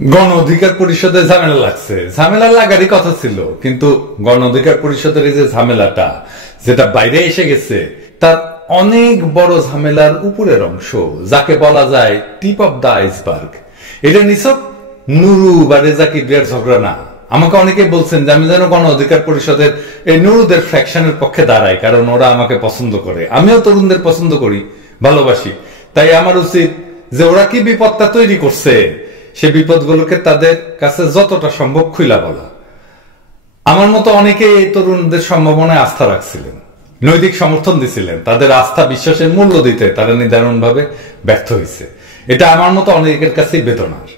গণ অধিকার পরিষদে ঝামেলা লাগছে, ঝামেলা লাগারই কথা ছিল, কিন্তু গণ অধিকার পরিষদের এই যে ঝামেলাটা যেটা বাইরে এসে গেছে তার অনেক বড় ঝামেলার উপরের অংশ, যাকে বলা যায় টিপ অফ দ্য আইসবার্গ। এটা নিছক নুরু বা রেজা কিবরিয়ার ঝগড়া না। আমাকে অনেকে বলছেন যে আমি যেন গণ অধিকার পরিষদের এই নুরুদের ফ্র্যাকশনের পক্ষে দাঁড়াই, কারণ ওরা আমাকে পছন্দ করে, আমিও তরুণদের পছন্দ করি, ভালোবাসি। তাই আমার উচিত যে ওরা কি বিপদটা তৈরি করছে সে বিপদগুলোকে তাদের কাছে যতটা সম্ভব খুইলা বলা। আমার মতো অনেকে এই তরুণদের সম্ভাবনায় আস্থা রাখছিলেন, নৈতিক সমর্থন দিছিলেন, তাদের আস্থা বিশ্বাসের মূল্য দিতে তারা নির্ধারণ ভাবে ব্যর্থ হয়েছে। এটা আমার মতো অনেকের কাছেই বেদনার।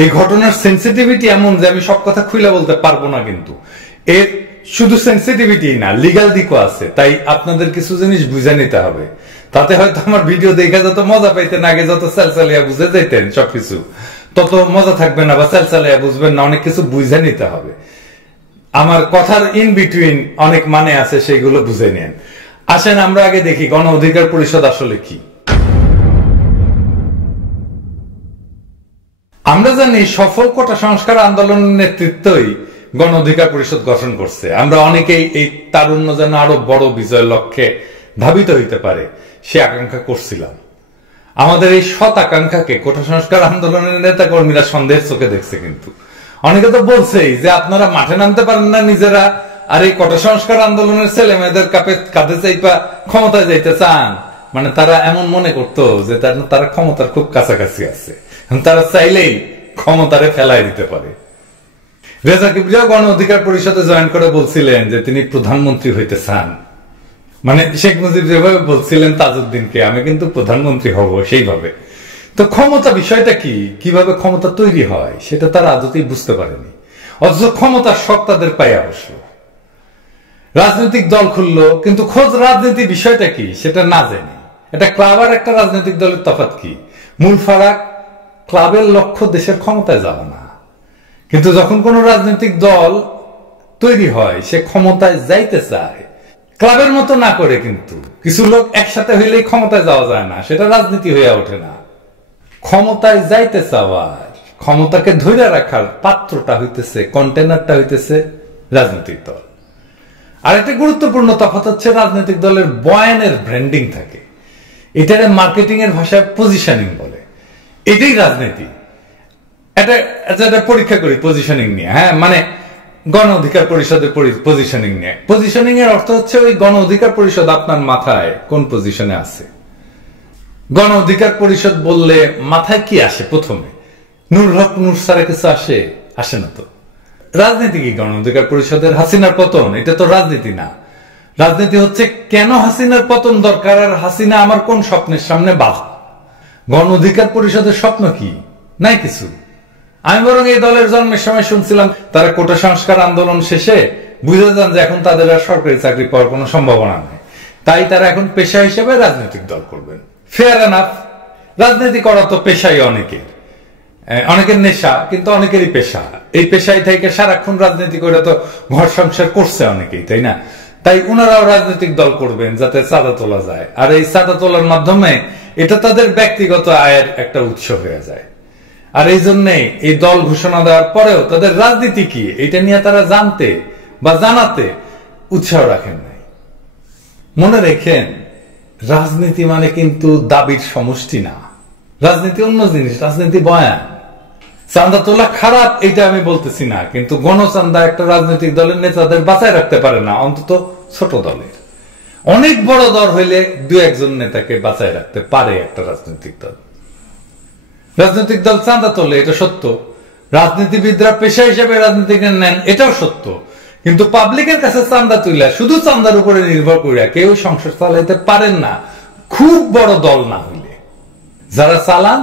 এই ঘটনার সেন্সিটিভিটি এমন যে আমি সব কথা খুইলা বলতে পারবো না, কিন্তু এর শুধু সেন্সিটিভিটি না, লিগাল দিকও আছে। তাই আপনাদের কিছু জিনিস বুঝে নিতে হবে, তাতে হয়তো আমার ভিডিও দেখে যত মজা পাইতেন, আগে যত চালচালিয়া বুঝে যেতেন সবকিছু, তত মজা থাকবে না বা চালচালিয়া বুঝবেন না। অনেক কিছু বুঝে নিতে হবে, আমার কথার ইন বিটুইন অনেক মানে আছে, সেইগুলো বুঝে নেন। আসেন আমরা আগে দেখি গণ অধিকার পরিষদ আসলে কি। আমরা জানি সফল কোটা সংস্কার আন্দোলনের নেতৃত্বই গণ অধিকার পরিষদ গঠন করছে। আমরা অনেকেই এই তারুণ্য যেন আরো বড় বিজয়ের লক্ষ্যে ধাবিত হইতে পারে সে আকাঙ্ক্ষা করছিলাম। আমাদের এই সৎ আকাঙ্ক্ষাকে কোটা সংস্কার আন্দোলনের নেতা কর্মীরা সন্দেহের চোখে দেখছে, কিন্তু অনেকে তো বলছেই যে আপনারা মাঠে নামতে পারেন না নিজেরা, আর এই কোটা সংস্কার আন্দোলনের ছেলে মেয়েদের কাঁধে চাইপা ক্ষমতায় যাইতে চান। মানে তারা এমন মনে করতো যে তারা ক্ষমতার খুব কাছাকাছি আছে, তারা চাইলেই ক্ষমতারে ফেলাই দিতে পারে। রেজা কিবরিয়া গণ অধিকার পরিষদে জয়েন করে বলছিলেন যে তিনি প্রধানমন্ত্রী হইতে চান, মানে শেখ মুজিব যেভাবে বলছিলেন তাজউদ্দিনকে আমি কিন্তু প্রধানমন্ত্রী হব সেইভাবে। তো ক্ষমতা বিষয়টা কি, কিভাবে ক্ষমতা তৈরি হয় সেটা তারা আদতেই বুঝতে পারেনি, অথচ ক্ষমতার শখ তাদের পায়ে বসলো। রাজনৈতিক দল খুললো, কিন্তু খোঁজ রাজনীতি বিষয়টা কি সেটা না জেনে। এটা ক্লাব আর একটা রাজনৈতিক দলের তফাৎ কি? মূল ফারাক, ক্লাবের লক্ষ্য দেশের ক্ষমতায় যাওয়া না, কিন্তু যখন কোন রাজনৈতিক দল তৈরি হয় সে ক্ষমতায় যাইতে চায়, ক্লাবের মতো না করে। কিন্তু কিছু লোক একসাথে হইলেই ক্ষমতায় যাওয়া যায় না, সেটা রাজনীতি হয়ে ওঠে না। ক্ষমতায় যাইতে চাওয়ার, ক্ষমতাকে ধরে রাখার পাত্রটা হইতেছে, কন্টেনারটা হইতেছে রাজনৈতিক দল। আর একটা গুরুত্বপূর্ণ তফাৎ হচ্ছে রাজনৈতিক দলের বয়ানের ব্র্যান্ডিং থাকে, এটারে মার্কেটিং এর ভাষায় পজিশনিং বলে। এটাই রাজনীতি। এটা পরীক্ষা করি পজিশনিং নিয়ে, হ্যাঁ, মানে গণ অধিকার পরিষদের পজিশনিং নিয়ে। পজিশনিং এর অর্থ হচ্ছে ওই গণ অধিকার পরিষদ আপনার মাথায় কোন পজিশনে আছে। গণ অধিকার পরিষদ বললে মাথায় কি আসে? প্রথমে নূর হক নূর সারা কিছু আসে না তো। রাজনীতি কি গণ অধিকার পরিষদের? হাসিনার পতন, এটা তো রাজনীতি না। রাজনীতি হচ্ছে কেন হাসিনার পতন দরকার, আর হাসিনা আমার কোন স্বপ্নের সামনে বাধা। গণ অধিকার পরিষদের স্বপ্ন কি? নাই কিছু। আমি বরং এই দলের জন্মের সময় শুনছিলাম তারা কোটা সংস্কার আন্দোলন শেষে বুঝে যান যে এখন তাদের আর সরকারি চাকরি পাওয়ার কোনো সম্ভাবনা নেই, তাই তারা এখন পেশা হিসেবে রাজনৈতিক দল করবেন। ফেয়ার এনাফ, রাজনীতি করা তো পেশাই অনেকের নেশা, কিন্তু অনেকেরই পেশা। এই পেশায় থেকে সারাক্ষণ রাজনীতি করে তো ঘর সংসার করছে অনেকেই, তাই না? তাই ওনারাও রাজনৈতিক দল করবেন যাতে চাঁদা তোলা যায়, আর এই চাঁদা তোলার মাধ্যমে এটা তাদের ব্যক্তিগত আয়ের একটা উৎস হয়ে যায়। আর এই জন্যই এই দল ঘোষণা দেওয়ার পরেও তাদের রাজনীতি কি এটা নিয়ে তারা জানতে বা জানাতে উৎসাহ রাখেন নাই। মনে রেখেন, রাজনীতি মানে কিন্তু দাবির সমষ্টি না, রাজনীতি অন্য জিনিস, রাজনীতি বয়ান। চাঁদা তোলা খারাপ এটা আমি বলতেছি না, কিন্তু গণচাঁদা একটা রাজনৈতিক দলের নেতাদের বাঁচায় রাখতে পারে না, অন্তত ছোট দলের। অনেক বড় দল হইলে দু একজন নেতাকে বাঁচায় রাখতে পারে একটা রাজনৈতিক দল। রাজনৈতিক দল চাঁদা তোলে, এটা সত্য। রাজনীতিবিদরা পেশা হিসেবে রাজনীতিকে নেন, এটাও সত্য। কিন্তু পাবলিকের কাছে চাঁদা তুলে শুধু চাঁদার উপরে নির্ভর করিয়া কেউ সংসার চালাইতে পারেন না, খুব বড় দল না হইলে। যারা চালান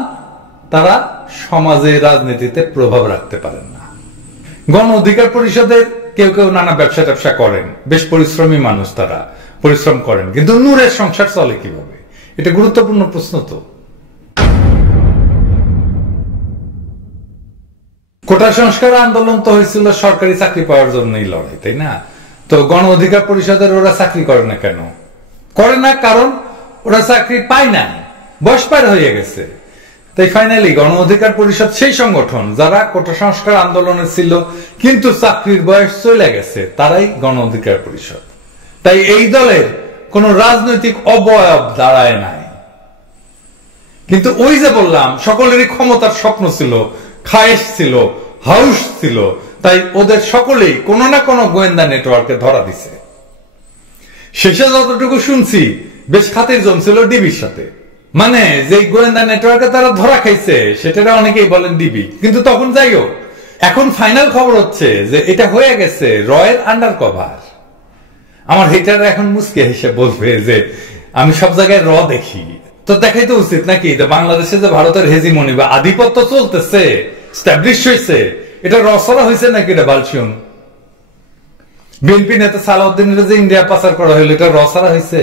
তারা সমাজে, রাজনীতিতে প্রভাব রাখতে পারেন না। গণ অধিকার পরিষদের কেউ কেউ নানা ব্যবসা ট্যাবসা করেন, বেশ পরিশ্রমী মানুষ, তারা পরিশ্রম করেন, কিন্তু নূরের সংসার চলে কিভাবে? এটা গুরুত্বপূর্ণ প্রশ্ন। তো কোটা সংস্কার আন্দোলন তো হয়েছিল সরকারি চাকরি পাওয়ার জন্যই লড়াই, তাই না? তো গণ অধিকার পরিষদের ওরা চাকরি করে না কেন? করে না কারণ ওরা চাকরি পায় না, বয়স পার হয়ে গেছে। তাই ফাইনালি গণ অধিকার পরিষদ সেই সংগঠন যারা কোটা সংস্কার আন্দোলনে ছিল কিন্তু চাকরির বয়স চলে গেছে, তারাই গণ অধিকার পরিষদ। তাই এই দলের কোন রাজনৈতিক অবয়ব দাঁড়ায় নাই। কিন্তু ওই যে বললাম, সকলেরই ক্ষমতার স্বপ্ন ছিল, খায়েশ ছিল, হাউস ছিল, তাই ওদের সকলেই কোনো না কোনো গোয়েন্দা নেটওয়ার্কে ধরা দিছে। শেষে যতটুকু শুনছি বেশ খাতির জমছিল ডিবির সাথে, মানে যে গোয়েন্দা নেটওয়ার্কে তারা ধরা খাইছে সেটা অনেকেই বলেন ডিবি, কিন্তু তখন যাই হোক, এখন ফাইনাল খবর হচ্ছে যে এটা হয়ে গেছে রয়ের আন্ডার কভার। আমার হেটার এখন মুসকে হেসে বলবে যে আমি সব জায়গায় দেখি, তো দেখাই তো উচিত নাকি বাংলাদেশে যে ভারতের হেজিমনি বা আধিপত্য চলতেছে, স্ট্যাবলিশ হয়েছে, এটা রসরা হয়েছে নাকি? এটা বালসিউন বিএনপি নেতা সালাউদ্দিনের যে ইন্ডিয়া পাচার করা হইলো, এটা রসরা হয়েছে?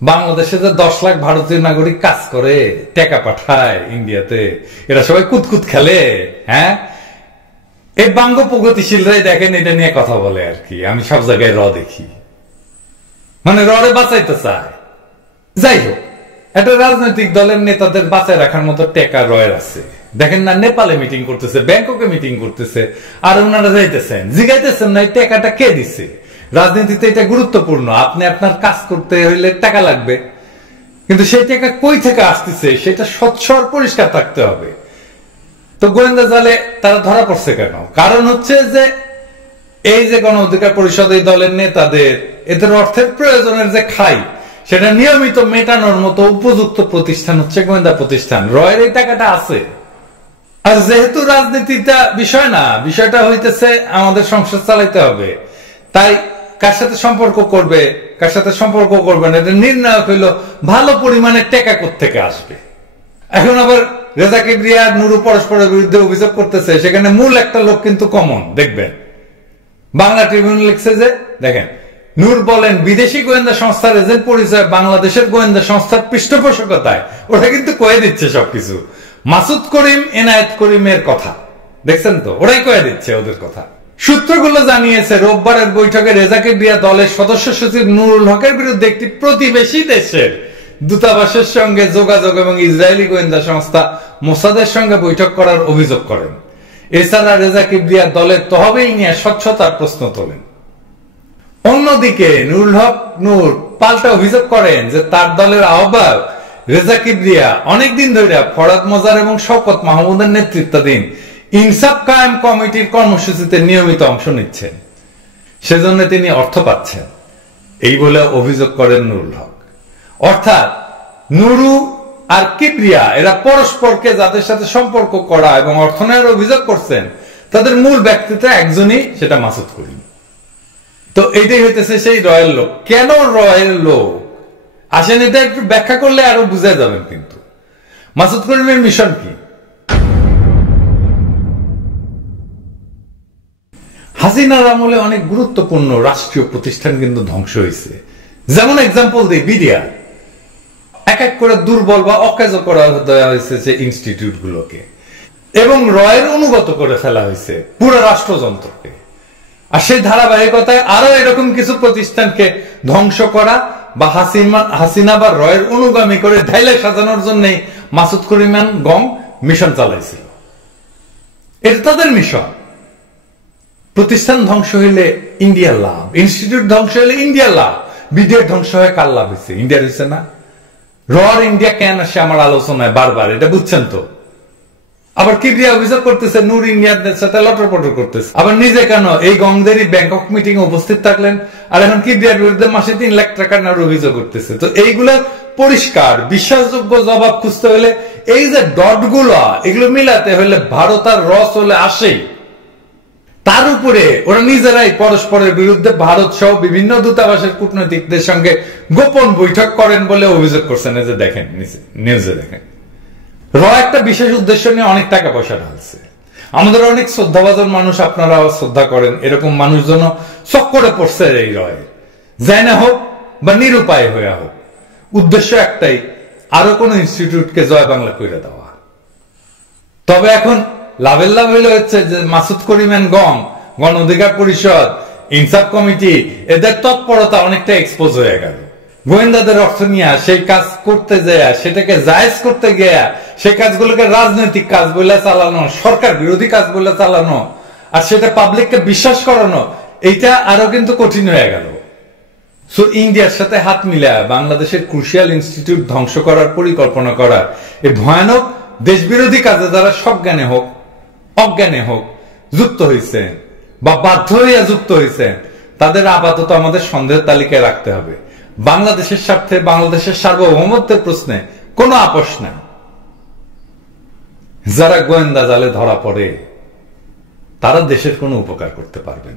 বাংলাদেশে যে 10 লাখ ভারতীয় নাগরিক কাজ করে, টাকা পাঠায় ইন্ডিয়াতে, এরা সবাই কুতকুত খেলে। হ্যাঁ, এই বাঙ্গ প্রগতিশীলরাই দেখেন এটা নিয়ে কথা বলে আর কি, আমি সব জায়গায় দেখি, মানে রে বাঁচাইতে চায়। যাই হোক, একটা রাজনৈতিক দলের নেতাদের বাঁচায় রাখার মতো টেকা রয়ের আছে। দেখেন না, নেপালে মিটিং করতেছে, ব্যাংককে মিটিং করতেছে, আর ওনারা যাইতেছেন, জিগাইতেছেন না এই টাকাটা কে দিছে। রাজনীতিতে এটা গুরুত্বপূর্ণ, আপনি আপনার কাজ করতে হইলে টাকা লাগবে, কিন্তু সেই টাকা কই থেকে আসতেছে সেটা স্বচ্ছ আর পরিষ্কার থাকতে হবে। তো গোয়েন্দা জালে তারা ধরা পড়ছে কেন? কারণ হচ্ছে যে এই যে গণ অধিকার পরিষদ, এই দলের নেতাদের এদের অর্থের প্রয়োজনের যে খাই, সেটা নিয়মিত মেটানোর মতো উপযুক্ত প্রতিষ্ঠান হচ্ছে গোয়েন্দা প্রতিষ্ঠান। রয়ের এই টাকাটা আছে। আর যেহেতু রাজনীতিটা বিষয় না, বিষয়টা হইতেছে আমাদের সংসার চালাইতে হবে, তাই কার সাথে সম্পর্ক করবে, কার সাথে সম্পর্ক করবে না, এটা নির্ণায়ক হইল ভালো পরিমাণে টাকা কোত্থেকে আসবে। এখন আবার রেজা কিবরিয়া নুরু পরস্পরের বিরুদ্ধে অভিযোগ করতেছে, সেখানে মূল একটা লোক কিন্তু কমন। দেখবেন বাংলা ট্রিবিউন লিখছে যে, দেখেন, নূর বলেন বিদেশি গোয়েন্দা সংস্থার এজেন্ট পরিচয় বাংলাদেশের গোয়েন্দা সংস্থার পৃষ্ঠপোষকতায়। ওরা কিন্তু কয়ে দিচ্ছে সবকিছু, মাসুদ করিম, এনায়েত করিমের কথা। দেখছেন তো, ওরাই কয়ে দিচ্ছে ওদের কথা। সূত্রগুলো জানিয়েছে রোববারের বৈঠকে রেজা কিবরিয়া দলের সদস্য সচিব নুরুল হকের বিরুদ্ধে একটি প্রতিবেশী দেশের দূতাবাসের সঙ্গে যোগাযোগ এবং ইসরায়েলি গোয়েন্দা সংস্থা মোসাদের সঙ্গে বৈঠক করার অভিযোগ করেন। এছাড়া রেজা কিবরিয়া দলের তহবিল নিয়ে স্বচ্ছতার প্রশ্ন তোলেন। অন্যদিকে নুরুল হক নূর পাল্টা অভিযোগ করেন যে তার দলের আহ্বায়ক রেজা কিবরিয়া অনেকদিন ধরে ফরাদ মজার এবং শওকত মাহমুদের নেতৃত্বাধীন ইনসাফ কায়েম কমিটির কর্মসূচিতে নিয়মিত অংশ নিচ্ছেন, সেজন্য তিনি অর্থ পাচ্ছেন, এই বলে অভিযোগ করেন নুরুল হক। অর্থাৎ নুরু আর কিবরিয়া এরা পরস্পরকে যাদের সাথে সম্পর্ক করা এবং অর্থ নেওয়ার অভিযোগ করছেন, তাদের মূল ব্যক্তিত্ব একজনই, সেটা মাসুদ করিম। তো এইটাই হইতেছে সেই রয়ের লোক। কেন রয়ের লোক আসেন, এটা একটু ব্যাখ্যা করলে আরো বুঝা যাবেন। কিন্তু মাসুদ করিমের মিশন কি? হাসিনার আমলে অনেক গুরুত্বপূর্ণ রাষ্ট্রীয় প্রতিষ্ঠান কিন্তু ধ্বংস হয়েছে। যেমন এক্সাম্পল দিই, বিডিআর এক এক করে দুর্বল বা অকেজ করা দেওয়া হয়েছে যে ইনস্টিটিউট গুলোকে, এবং রয়ের অনুগত করে ফেলা হয়েছে পুরো রাষ্ট্রযন্ত্রকে। আর সেই ধারাবাহিকতায় আরো এরকম কিছু প্রতিষ্ঠানকে ধ্বংস করা বা হাসিনা বা রয়ের অনুগামী করে ঢাইলে সাজানোর জন্য মাসুদ করিমান গং মিশন চালাইছিল। এটা তাদের মিশন। প্রতিষ্ঠান ধ্বংস হইলে ইন্ডিয়ার লাভ, ইনস্টিটিউট ধ্বংস হইলে ইন্ডিয়ার লাভ। বিডিআর ধ্বংস হয়ে কার লাভ হয়েছে? ইন্ডিয়ার হয়েছে না? রর ইন্ডিয়া কেন আসে আমার আলোচনায় বারবার, এটা বুঝছেন তো? আবার কিবরিয়া অভিযোগ করতেছে নূর ইন্ডিয়াদের সাথে লটরপটর করতেছে, আবার নিজে কেন এই গংদেরই ব্যাংকক মিটিং উপস্থিত থাকলেন, আর এখন কিবরিয়ার বিরুদ্ধে মাসে 3 লাখ টাকা নেওয়ার অভিযোগ করতেছে। তো এইগুলো পরিষ্কার বিশ্বাসযোগ্য জবাব খুঁজতে হলে এই যে ডটগুলো, এগুলো মিলাতে হলে ভারত আর রস হলে আসেই। তার উপরে ওরা নিজেরাই পরস্পরের বিরুদ্ধে ভারত সহ বিভিন্ন দূতাবাসের কূটনৈতিকদের সঙ্গে গোপন বৈঠক করেন বলে অভিযোগ করছেন। এই যে দেখেন নিউজে, দেখেন র একটা বিশেষ উদ্দেশ্য নিয়ে অনেক টাকা পয়সা ঢালছে। আমাদের অনেক শ্রদ্ধাভাজন মানুষ, আপনারা শ্রদ্ধা করেন, এরকম মানুষজন চক্করে পড়ছে এই রয়ের, যায় না হোক বা নিরুপায় হয়ে হোক। উদ্দেশ্য একটাই, আরো কোন ইনস্টিটিউটকে জয় বাংলা করে দেওয়া। তবে এখন লাভের লাভ হইলে হচ্ছে যে মাসুদ করিম গং, গণ অধিকার পরিষদ, ইনসাফ কমিটি, এদের তৎপরতা অনেকটা এক্সপোজ হয়ে গেল। গোয়েন্দাদের অর্থ নিয়ে সেই কাজ করতে যায়, সেটাকে জায়েজ করতে গিয়া সেই কাজগুলোকে রাজনৈতিক কাজ বলে চালানো, সরকার বিরোধী কাজ বলে চালানো, আর সেটা পাবলিককে বিশ্বাস করানো, এইটা আরো কিন্তু কঠিন হয়ে গেল। সো ইন্ডিয়ার সাথে হাত মিলা বাংলাদেশের ক্রুশিয়াল ইনস্টিটিউট ধ্বংস করার পরিকল্পনা করার এই ভয়ানক দেশবিরোধী কাজে যারা সজ্ঞানে হোক অজ্ঞানে হোক যুক্ত হয়েছে বা বাধ্য হইয়া যুক্ত হয়েছে, তাদের আপাতত আমাদের সন্দেহের তালিকায় রাখতে হবে। বাংলাদেশের স্বার্থে, বাংলাদেশের সার্বভৌমত্বের প্রশ্নে কোনো আপোষ নাই। যারা গোয়েন্দা জালে ধরা পড়ে তারা দেশের কোনো উপকার করতে পারবে না।